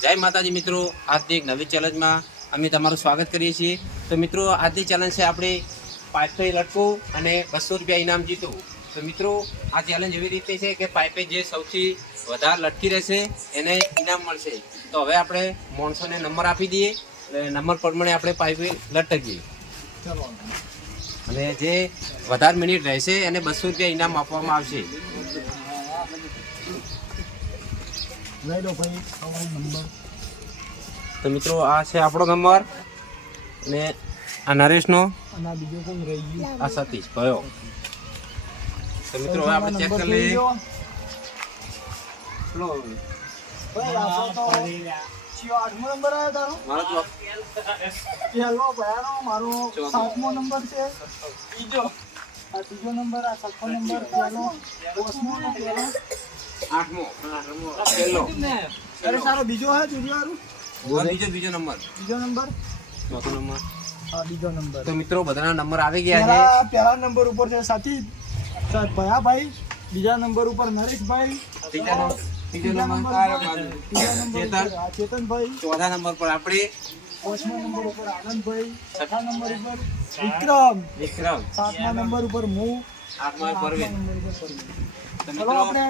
જય માતાજી મિત્રો, આજની એક નવી ચેલેન્જમાં અમે તમારું સ્વાગત કરીએ છીએ। તો મિત્રો, આજની ચેલેન્જ છે આપણી પાઇપે લટકો અને 200 રૂપિયા ઇનામ જીતો। તો મિત્રો, આ ચેલેન્જ એવી રીતે છે કે પાઇપે જે સૌથી વધારે લટકી રહેશે એને ઇનામ મળશે। તો હવે આપણે માણસોને નંબર આપી દઈએ અને નંબર પ્રમાણે આપણે પાઇપે લટકીએ અને જે વધારે મિનિટ રહેશે એને 200 રૂપિયા ઇનામ આપવામાં આવશે। તો મિત્રો, આ છે આપણો નંબર અને આ નરેશનો આ સતીશ કયો। તો મિત્રો, હવે આપણે ચેક કરી લઈએ। આઠમો નંબર આવ્યો તારો? પહેલો ભયાનો મારો 7મો નંબર છે। ત્રીજો નંબર, આ 6મો નંબર, પહેલો 8મો પહેલો 8મો પહેલો। અરે સારો બીજો હે જુડિયારું બીજો નંબર, બીજો નંબર, ચોથો નંબર, હા બીજો નંબર। તો મિત્રો, બધાના નંબર આવી ગયા છે। પહેલા નંબર ઉપર છે સાથી ભયાભાઈ, બીજા નંબર ઉપર નરેશભાઈ, ત્રીજા નંબર ચેતનભાઈ, ચોથા નંબર પર આપણે, 5મા નંબર ઉપર આનંદભાઈ, 6થા નંબર ઉપર વિક્રમ, 7મા નંબર ઉપર હું, 8મા પર પરવીન। ચલો આપણે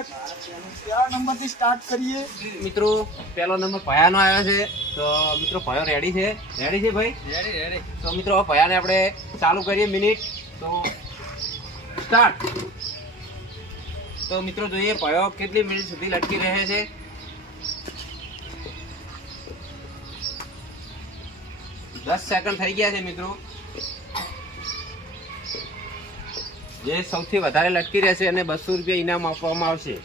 પહેલા નંબરથી સ્ટાર્ટ કરીએ। મિત્રો, પહેલો નંબર ભયાનો આવ્યો છે। તો મિત્રો, ભયો રેડી છે ભાઈ? રેડી। તો મિત્રો, ભયાને આપણે ચાલુ કરીએ મિનિટ। તો સ્ટાર્ટ। તો મિત્રો, જોઈએ ભયો કેટલી મિનિટ સુધી લટકી રહે છે। દસ સેકન્ડ થઈ ગયા છે મિત્રો। જે સૌથી વધારે લટકી રહેશે અને 200 રૂપિયા ઇનામ આપવામાં આવશે।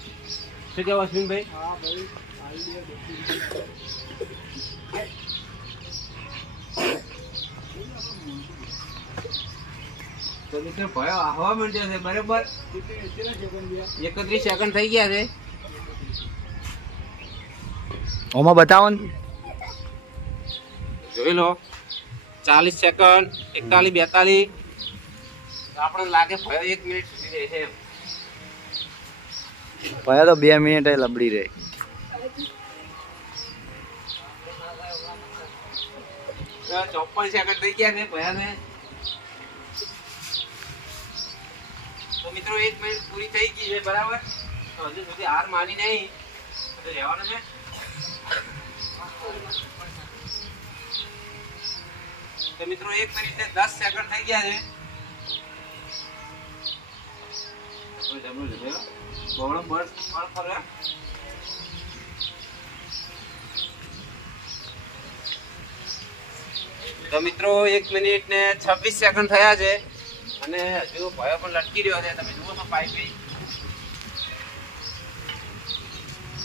શું કહેવું અશ્વિનભાઈ? હા ભાઈ, તો મિત્રો, ભયો આવવા માંડ્યો છે બરાબર। 31 સેકન્ડ થઈ ગયા છે। ઓમાં બતાવો ને, જોઈ લો, 40 સેકન્ડ, 41, 42। આપણે લાગે ભયો 1 મિનિટ સુધી રહે છે એમ। ભયા તો 2 મિનિટ લબડી રહે। 54 સેકન્ડ થઈ ગયા છે ભયાને। તો મિત્રો, 1 મિનિટ પૂરી થઈ ગઈ છે બરાબર। તો હજુ સુધી હાર માની નહીં તો રહેવાનું છે। તો મિત્રો, 1 મિનિટ ને 10 સેકન્ડ થઈ ગયા છે। તો મિત્રો, 1 મિનિટ ને 26 સેકન્ડ થયા છે અને હજુ ભયો પણ લટકી રહ્યો છે। તમે જુઓ તો પાઇપે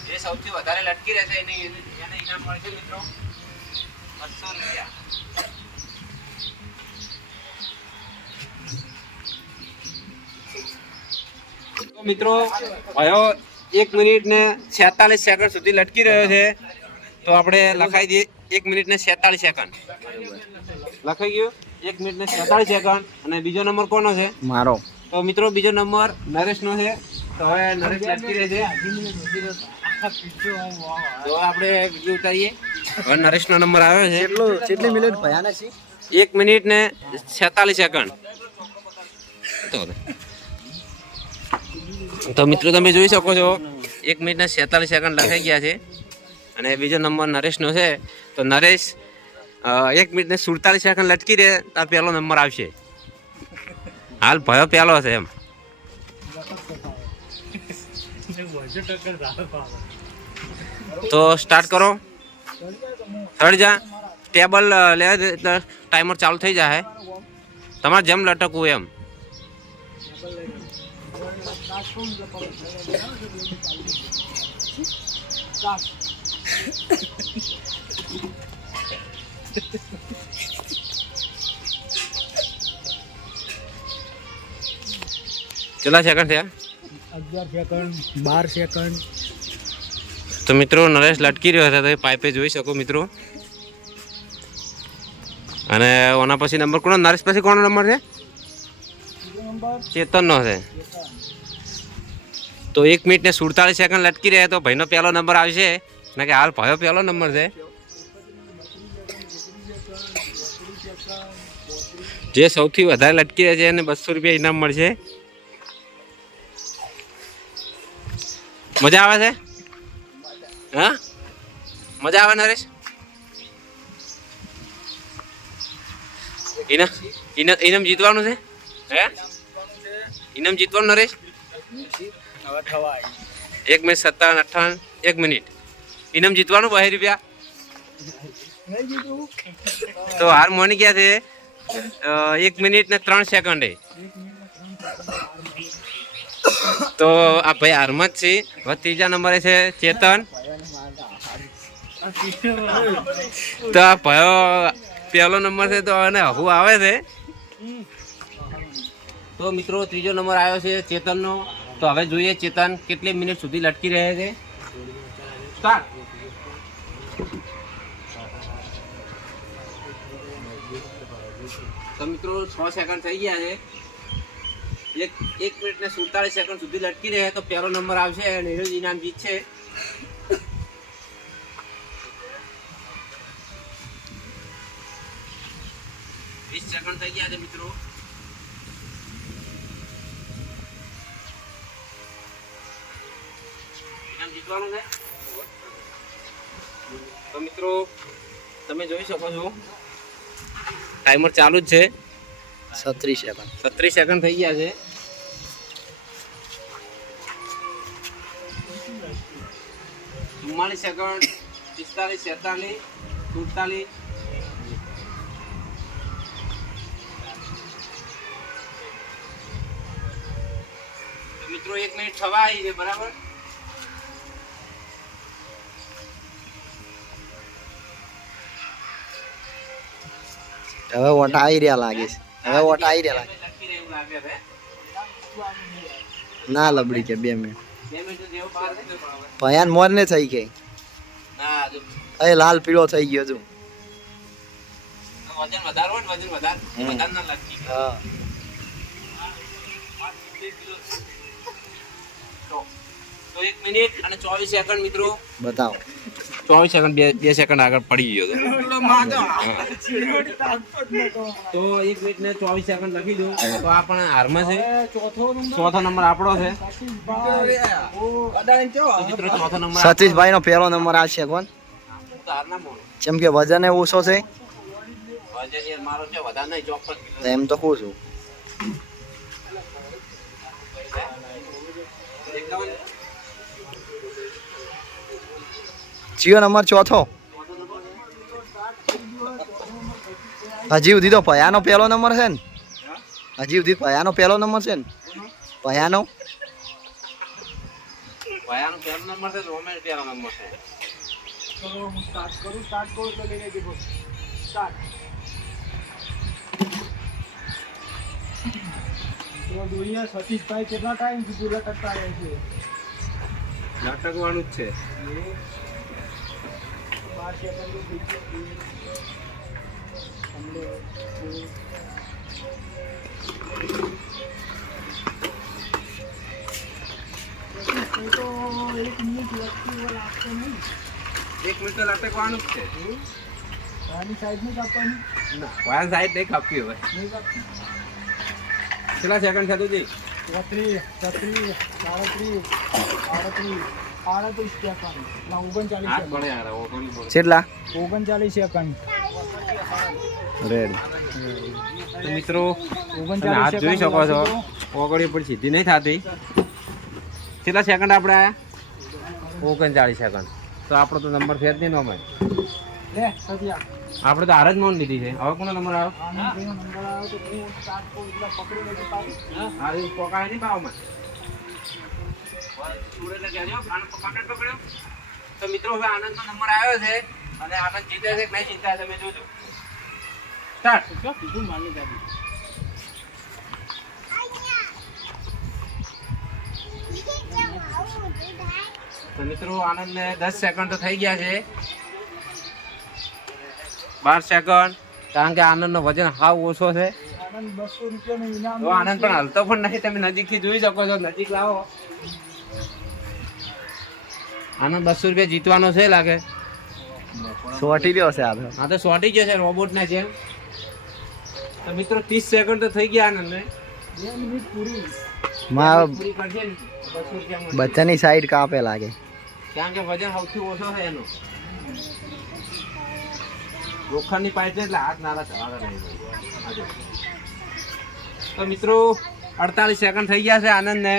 જે સૌથી વધારે લટકી રહેશે એને ઇનામ મળશે મિત્રો 200 રૂપિયા। તો મિત્રો, ભયો 1 મિનિટ ને 46 સેકન્ડ સુધી લટકી રહ્યો છે। તો આપણે લખાઈ દઈએ 1 મિનિટ ને 46 સેકન્ડ લખાઈ ગયું। 1 મિનિટ ને 46 સેકન્ડ। અને બીજો નંબર કોનો છે? મારો। તો મિત્રો, બીજો નંબર નરેશનો છે। તો હવે નરેશ લટકી રહે છે। તો આપણે વિડીયો ઉતારીએ। હવે નરેશનો નંબર આવ્યો છે। કેટલી મિનિટ ભયાના છે? 1 મિનિટ ને 46 સેકન્ડ। તો મિત્રો, તમે જોઈ શકો છો 1 મિનિટ ને 46 સેકન્ડ લખાઈ ગયા છે અને બીજો નંબર નરેશનો છે। તો નરેશ 1 મિનિટ ને 47 સેકન્ડ લટકી રહે તો પહેલો નંબર આવશે। હાલ ભયો પહેલો છે એમ। તો સ્ટાર્ટ કરો, થર્ડ જા ટેબલ લે એટલે ટાઈમર ચાલુ થઈ જાય। તમારે જેમ લટકવું એમ। કેટલા સેકન્ડ થયા? 11 સેકન્ડ, 12 સેકન્ડ। તો મિત્રો, નરેશ લટકી રહ્યો છે। તો એ પાઇપે જોઈ શકો મિત્રો। અને ઓના પછી નંબર કોનો? નરેશ પછી કોનો નંબર છે? ચેતનનો છે। તો 1 મિનિટ ને 47 સેકન્ડ લટકી રહે તો ભાઈનો પહેલો નંબર આવશે ના કે હાલ ભયો પહેલો નંબર છે. જે સૌથી વધારે લટકી રહે છે એને 200 રૂપિયા ઇનામ મળશે. મજા આવે છે? હા, મજા આવે નરેશ? ઇનામ જીતવાનું છે? હે, ઇનામ જીતવાનું નરેશ? 1 મિનિટ 57 58 1 મિનિટ ઇનામ જીતવાનું 2 રૂપિયા. તો હાર મોની ગયા છે 1 મિનિટ ને 3 સેકન્ડે. તો આ ભાઈ હારમાં જ છે. હવે ત્રીજા નંબરે છે ચેતન. તો આ ભાઈઓ પહેલો નંબર છે તો અને હું આવે છે. તો મિત્રો ત્રીજો નંબર આવ્યો છે ચેતનનો. તો હવે જોઈએ ચેતન કેટલી મિનિટ સુધી લટકી રહે છે. તો મિત્રો 6 સેકન્ડ થઈ ગયા છે. 1 મિનિટ ને 47 સેકન્ડ સુધી લટકી રહે તો પહેલો નંબર આવશે અને ઇનામ જીતશે. સેકન્ડ થઈ ગયા છે મિત્રો. ઇનામ જીતવાનું છે. તો મિત્રો તમે જોઈ શકો છો ટાઈમર ચાલુ જ છે. 36 સેકન્ડ થઈ ગયા છે. સેકન્ડ 45 47 48 મિત્રો 1 મિનિટ થવા આવી છે બરાબર. હવે ઓટા આવી રહ્યા લાગે છે. હવે ઓટા આવી રહ્યા લાગે. ના લબડી કે 2 મિનિટ ભયાન મોર ને થઈ ગઈ. એ લાલ પીળો થઈ ગયો તું. વજન વધારો ને વજન વધાર ના લાગી. હા તો 1 મિનિટ અને 24 સેકન્ડ મિત્રો બતાવો. 24 સેકન્ડ 2 સેકન્ડ આગળ પડી ગયો તો 1 મિનિટ ને 24 સેકન્ડ લખી દો. તો આ પણ હારમાં છે. ચોથો નંબર આપણો છે. મિત્રો ચોથો નંબર સતીશભાઈ નો પહેલો નંબર આ છે. કોણ? જેમ કે વજન એ ઓછો છે. વજન યાર મારો છે વધારે નહીં 54 એમ તો કહું છું. જીઓ નંબર ચોથો. હજી સુધી તો ભયાનો પહેલો નંબર છે ને. હજી સુધી ભયાનો પહેલો નંબર છે ને. ભયાનો પહેલો નંબર છે. રોમેશ પહેલો નંબર છે. ચલો હું સ્ટાર્ટ કરું તો લઈને જજો. સ્ટાર્ટ. તો જોઈએ સતીશભાઈ કેટલા ટાઈમ સુધી લટકતા રહે છે. લટકવાનું જ છે. 12 સેકન્ડ થઈ ગયું. તો 1 મિનિટ લટકી લાગતો નહીં. 1 મિનિટ લટકવાનું જ છે. આની સાઈડ નહીં કાપવાની. ના વાયર સાઈડ નહીં કાપવી હવે. નહીં કાપતી. કેટલા સેકન્ડ થતું હતી? 32 33 37 38 સેકન્ડ. ના 39 હાથ સેકન્ડ. પડે યાર ઓગળી બોલ. કેટલા? 39 સેકન્ડ. રેડી. તો મિત્રો 39 હાથ જોઈ શકો છો. સેકન્ડ. ઓગળી પણ સીધી નહીં થતી. કેટલા સેકન્ડ આપણે આયા? 39 સેકન્ડ. તો આપણો તો નંબર ફેર નહીં નો અમે. લે સત્યા. આપણે તો હાર જ નોંધ લીધી છે. હવે કોનો નંબર આવ્યો? આનો નંબર આવ્યો તો હું સ્ટાર્ટ કરું એટલે પકડી લેજો પાછી. હા એ પોકાય નહીં પાવમાં. પકડ્યો. તો મિત્રો હવે આનંદનો નંબર આવ્યો છે અને આનંદ જીતે છે કે નહીં જીતે તમે જોજો. સ્ટાર્ટ. કીધું માની ગાડી. તો મિત્રો આનંદને 10 સેકન્ડ તો થઈ ગયા છે. 12 સેકન્ડ. કારણ કે આનંદનો વજન હાવ ઓછો છે. આનંદ 200 રૂપિયાનું ઇનામ. તો આનંદ પણ હલતો પણ નહીં. તમે નજીકથી જોઈ શકો છો. નજીક લાવો. આનો 200 રૂપિયા જીતવાનો છે લાગે. સોટી રહ્યો છે આ તો. હા તો સોટી ગયો છે રોબોટ ના જેમ. તો મિત્રો 30 સેકન્ડ તો થઈ ગયા આનંદ ને. 2 મિનિટ પૂરી. પૂરી કરજે ને 200 રૂપિયા મળે. બચ્ચાની સાઈડ કાપે લાગે. કારણ કે વજન સૌથી ઓછો છે એનો. લોખંડની પાઇપ છે એટલે હાથ નાના ચલાવતા નહીં. તો મિત્રો 48 સેકન્ડ થઈ ગયા છે આનંદ ને.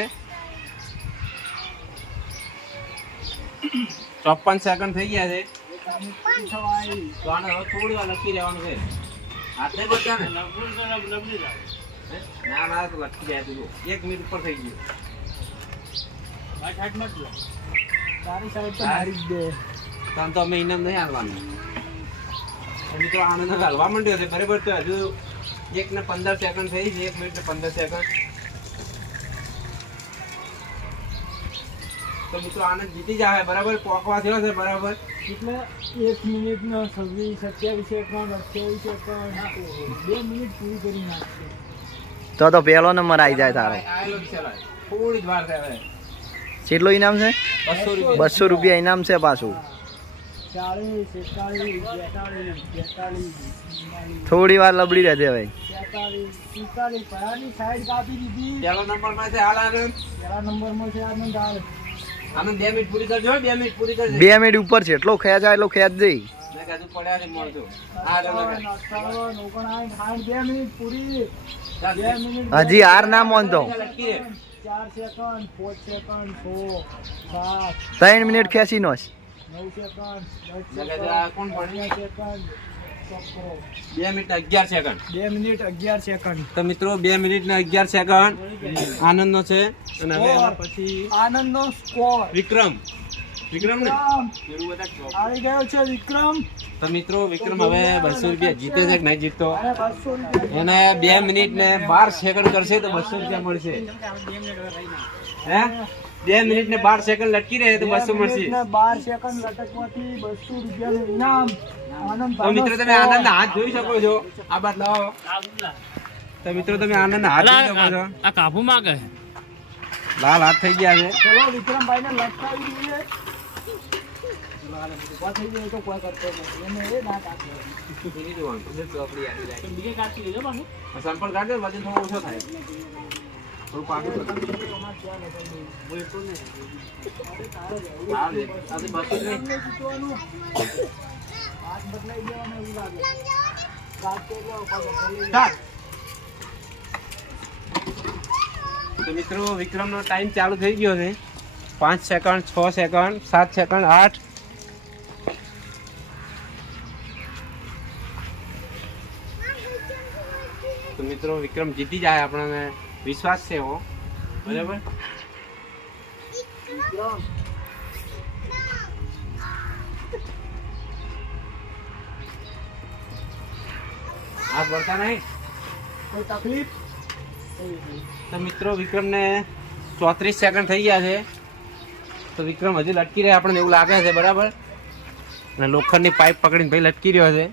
54 સેકન્ડ થઈ ગયા છે. તો આને હવે થોડી વાર લખી રહેવાનું છે. હાથે બધા ને ના તો લખી જાય તું. 1 મિનિટ ઉપર થઈ ગયું. તારી સાઈડ તો મારી જ દે. તને તો અમે ઇનામ નહીં હાલવાનું. તો મિત્રો આનંદ હાલવા માંડ્યો છે બરાબર. તો હજુ 1 ને 15 સેકન્ડ થઈ છે. 1 મિનિટ ને 15 સેકન્ડ. તો મિત્રો આનંદ જીતી જાય બરાબર. પોકવા થયો છે બરાબર. એટલે 1 મિનિટ ને 26 27 સેકન્ડ 28 સેકન્ડ 2 મિનિટ પૂરી કરી નાખશે. તો પહેલો નંબર આવી જાય તારો. આયેલો જ છે ભાઈ. થોડી જ વાર થાય હવે. કેટલો ઇનામ છે? 200 રૂપિયા. 200 રૂપિયા ઇનામ છે પાછું. 40 41 42 થોડી વાર લબડી રહેશે હવે. 43 45 પરાની સાઈડ કાપી દીધી. પહેલો નંબર માં છે હાલ આનંદ. પહેલા નંબરમાં છે આનંદ હાલ. આનંદ 2 મિનિટ પૂરી કરજો. 2 મિનિટ પૂરી કરજો. 2 મિનિટ ઉપર છે એટલો ખેંચ જાય એટલો ખેંચ જઈ. મેં કીધું પડ્યા છે મળજો. હા ચાલો 58 59 2 મિનિટ પૂરી. 2 મિનિટ હજી હાર ના માનતો. લખી રે. 4 સેકન્ડ 5 સેકન્ડ 6 7 3 મિનિટ ખેંચી નો 9 સેકન્ડ 10 મેં કીધું આ કોણ ભણ્યું? સેકન્ડ 2 મિનિટ ને 11 સેકન્ડ. 2 minute 11 second. તો મિત્રો 2 મિનિટ ને 11 સેકન્ડ આનંદ નો છે. અને હવે એના પછી આનંદનો સ્કોર વિક્રમ. વિક્રમ ને આવી ગયો છે વિક્રમ. તો મિત્રો વિક્રમ હવે 200 રૂપિયા જીતે છે કે નહીં જીતતો? અને 200 રૂપિયા. એને 2 મિનિટ ને 12 સેકન્ડ કરશે તો 200 રૂપિયા મળશે. હે 2 મિનિટ ને 12 સેકન્ડ લટકી રહે તો 200 મળશે. 12 સેકન્ડ લટકવાથી 200 રૂપિયાનું ઇનામ. આનંદ તો મિત્રો તમે આનંદ હાથ જોઈ શકો છો. આ બાદ લાવો. તો મિત્રો તમે આનંદ હાથ જોઈ શકો છો. આ કાબુ માંગે લાલ હાથ થઈ ગયા છે. ચલો વિક્રમભાઈને લટકાવી દઈએ. ઉભા થઈ જાય તો કોઈ કરતો નથી. એને એ ના કાપે. બીજે કાઢી લેજો બાબુ. સંપર્ક કાઢો વજન થોડો ઓછો થાય. થોડું પાકું કરો. હાથ બદલાઈ દેવાનો એવું લાગે. કાપતો એટલે ઉભા કરી. સ્ટાર્ટ. તો મિત્રો વિક્રમનો ટાઈમ ચાલુ થઈ ગયો છે. 5 સેકન્ડ 6 સેકન્ડ 7 સેકન્ડ 8. તો મિત્રો વિક્રમ જીતી જાય આપણને વિશ્વાસ છે એવો બરાબર. વિક્રમ હાથ વળતા નહીં. કોઈ તકલીફ? તો મિત્રો વિક્રમને 34 સેકન્ડ થઈ ગયા છે. તો વિક્રમ હજી લટકી રહે આપણને એવું લાગે છે બરાબર. અને લોખંડની પાઇપ પકડીને ભાઈ લટકી રહ્યો છે.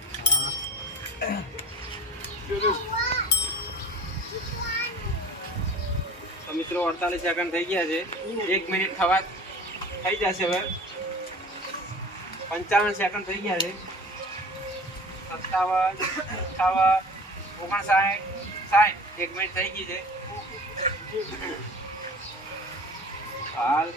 તો મિત્રો 48 સેકન્ડ થઈ ગયા છે. 1 મિનિટ થવા થઈ જશે હવે. 55 સેકન્ડ થઈ ગયા છે. 57 58 59 60. 1 મિનિટ થઈ ગઈ છે. હાલ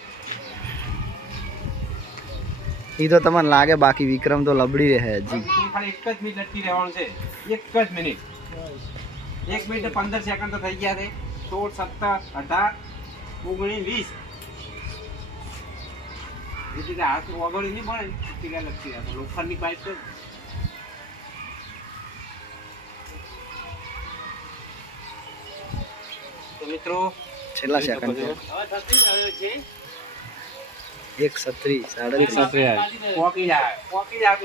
એ તો તમને લાગે બાકી વિક્રમ તો લબડી રહે હજી. ખાલી 1 જ મિનિટ લટકી રહેવાનું છે. 1 જ મિનિટ. 1 મિનિટ 15 સેકન્ડ તો થઈ ગયા છે. 16 17 18 19 20. એટલે હાથ વગોડી નહીં પડે. ટીકા લટકી રહ્યા લોખંડની પાઇપ છે. તો મિત્રો છેલ્લા સેકન્ડ છે. હવે થતી રહ્યો છે 1:36 37. પોકી જાય પોકી જાય.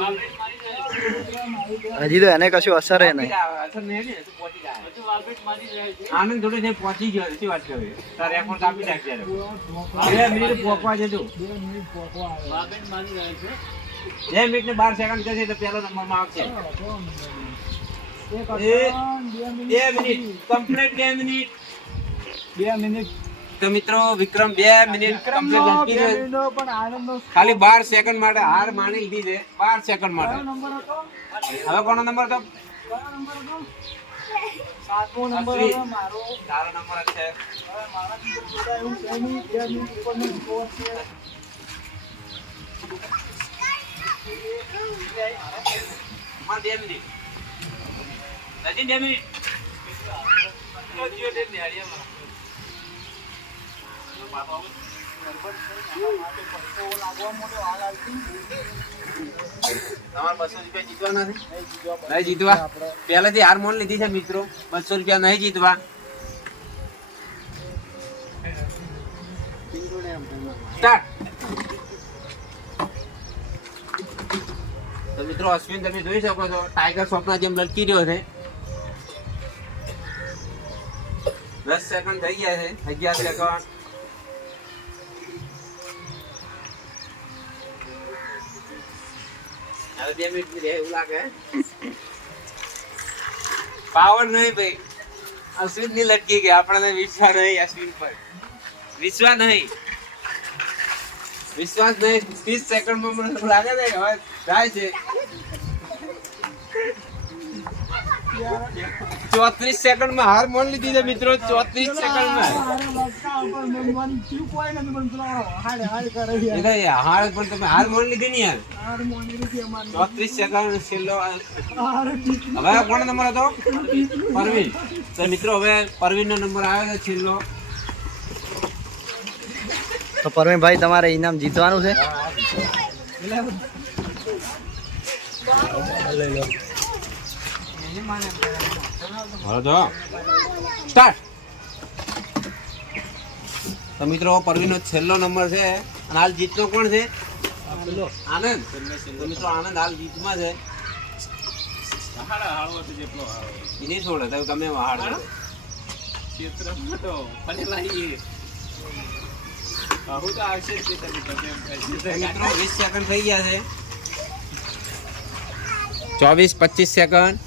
હજી તો એને કશું અસર નહીં. અસર નહીં ને, તો પહોંચી જાય. બધું વાગેટ મારી રહ્યો છે આનંદ થોડી ને પહોંચી ગયો છે. શું વાત કરે તાર રેકોર્ડ કાપી નાખજે. 2 મિનિટ પોકવા જજો. 2 મિનિટ પહોંચવા આવે. વાગેટ મારી રહ્યો છે 2 મિનિટ ને 12 સેકન્ડ કરશે તો પહેલો નંબરમાં આવશે. 2 2 મિનિટ કમ્પ્લીટ. 2 મિનિટ 2 મિનિટ તો મિત્રો વિક્રમ 2 મિનિટ complete લટકી છે. પણ આનંદનો ખાલી 12 સેકન્ડ માટે હાર માની લીધી છે. 12 સેકન્ડ માટે. નંબર હતો હવે કોનો નંબર હતો? કયો નંબર હતો? સાતમો નંબર અશ્વિન. હતો મારો. તારો નંબર જ છે. હવે મારાથી તો જોડાયું છે નહીં. 2 મિનિટ ઉપરનો સ્કોર છે. માં 2 મિનિટ. હજી 2 મિનિટ. તમારે 200 રૂપિયા જીતવાના છે? નહીં જીતવા. પહેલાથી હાર માની લીધી છે મિત્રો. 200 રૂપિયા નહીં જીતવા. સ્ટાર્ટ. તો મિત્રો અશ્વિન તમે જોઈ શકો છો ટાઈગર શોપના જેમ લટકી રહ્યો છે. 10 સેકન્ડ થઈ ગયા છે. 11 સેકન્ડ. હવે 2 મિનિટ રહે એવું લાગે. પાવર નહીં ભાઈ. અશ્વિન ની લટકી ગયા. આપણને વિશ્વાસ નહીં અશ્વિન પર. વિશ્વાસ નહીં. વિશ્વાસ નહીં. 30 સેકન્ડમાં મને એવું લાગે છે કે હવે જાય છે. 34 સેકન્ડમાં હાર માની લીધી છે મિત્રો. 34 સેકન્ડમાં. મારે લટકા ઉપર મેળવવાની ચૂક હોય ને તો મને પેલો હાડે હાડ કરે છે. એટલે હાર પણ તમે હાર માની લીધી ને યાર. હાર મોની રીતે અમારે 34 સેકન્ડ છેલ્લો. હાર ટીક હવે કોનો નંબર હતો? પરવીન. તો મિત્રો હવે પરવીનનો નંબર આવ્યો છે છેલ્લો. તો પરવીનભાઈ તમારે ઇનામ જીતવાનું છે. હાલો તો સ્ટાર્ટ. તો મિત્રો પરવીનનો છેલ્લો નંબર છે અને હાલ જીતનો કોણ છે? આનંદ. તો મિત્રો આનંદ હાલ જીતમાં છે. એની છોડે તો ગમે એમાં હાર છે. તો મિત્રો 20 સેકન્ડ થઈ ગયા છે. 24-25 સેકન્ડ.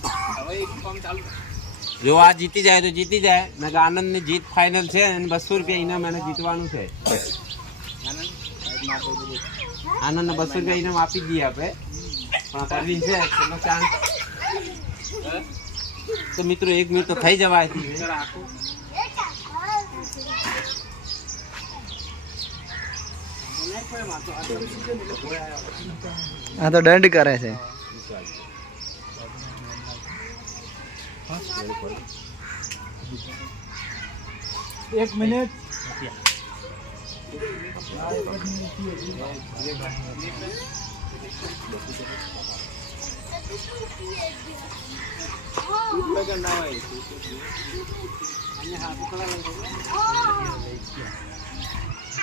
જો આ જીતી જાય તો જીતી જાય. નકર આનંદની જીત ફાઇનલ છે અને 200 રૂપિયા ઇનામ એને જીતવાનું છે. આનંદને 200 રૂપિયા ઇનામ આપી જ દઈએ આપણે. પણ આ પરવીન છે છેલ્લો ચાન્સ. તો મિત્રો 1 મિનિટ તો થઈ જવાય. આ તો દંડ કરે છે. એક મિનિટ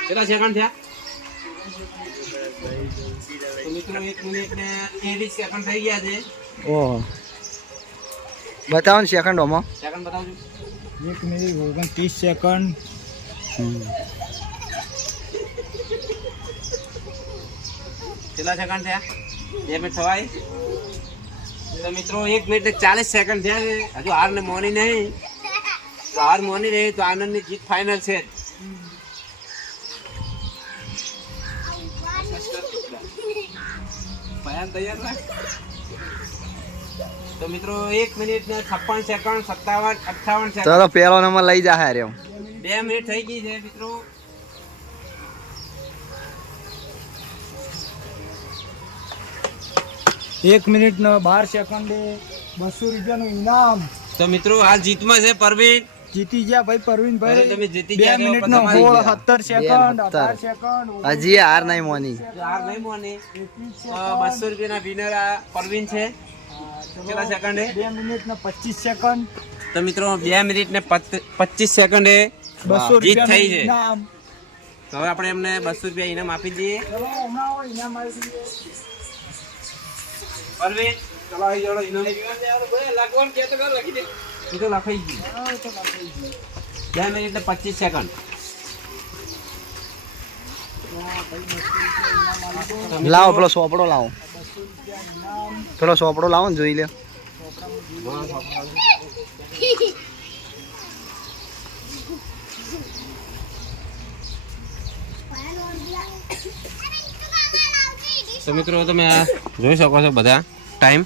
કેટલા સેકન્ડ થયા? તો મિત્રો 1 મિનિટ ને 23 સેકન્ડ થઈ ગયા છે. ઓહો બતાવો ને સેકન્ડોમાં. સેકન્ડ બતાવજો. 1 મિનિટ 29 સેકન્ડ. કેટલા સેકન્ડ થયા? 2 મિનિટ થવાય. તો મિત્રો 1 મિનિટ ને 40 સેકન્ડ થયા છે. હજુ હાર ને મોની નહીં. તો હાર મોની રહી તો આનંદની જીત ફાઇનલ છે. તો મિત્રો 1 મિનિટ ને 56 સેકન્ડ 57 58 તો સેકન્ડ. પહેલો નંબર લઈ જા હાર્યો. 2 મિનિટ થઈ ગઈ છે મિત્રો. એક મિનિટ ને 12 સેકન્ડે 200 રૂપિયાનું ઇનામ તો મિત્રો હાલ જીતમાં છે પરવીન. જીતી ગયા ભાઈ પરવીનભાઈ. તમે જીતી 2 ગયા તો મિનિટ નો તમારી 17 સેકન્ડ 18 17. સેકન્ડ હજી હાર નહીં મોની. હાર નહીં મોની. 200 રૂપિયાના વિનર આ પરવીન છે. કેટલા સેકન્ડે? 2 મિનિટ ને 25 સેકન્ડ. તો મિત્રો 2 મિનિટ ને 25 સેકન્ડે 200 જીત થઈ રૂપિયાનું છે. ઇનામ. તો હવે આપણે એમને 200 રૂપિયા ઇનામ આપી દઈએ. ચલો હમણાં આવો, ઇનામ આવી ગયું. પરવીન ચલો આવી જાઓ ઇનામ. એ તો લખાઈ ગયું. હા, તો લખાઈ ગયું. 2 મિનિટ ને 25 સેકન્ડ. તો મિત્રો- લાવો પેલો સોપડો લાવો. 200 રૂપિયા ઇનામ. પેલો સોપડો લાવો ને જોઈ લે. તો મિત્રો તમે આ જોઈ શકો છો બધા ટાઈમ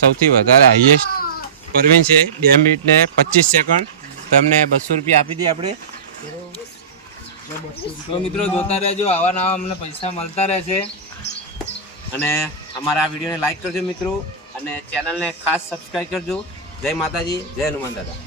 સૌથી વધારે હાઈએસ્ટ પરવીન છે 2 મિનિટ ને 25 સેકન્ડ. તો એમને 200 રૂપિયા આપી દઈએ આપણે. તો મિત્રો જોતા રહેજો, આવા નવા અમને પૈસા મળતા રહેશે. અને અમારા આ વિડીયોને લાઈક કરજો મિત્રો, અને ચેનલને ખાસ સબસ્ક્રાઈબ કરજો. જય માતાજી, જય હનુમાન દાદા.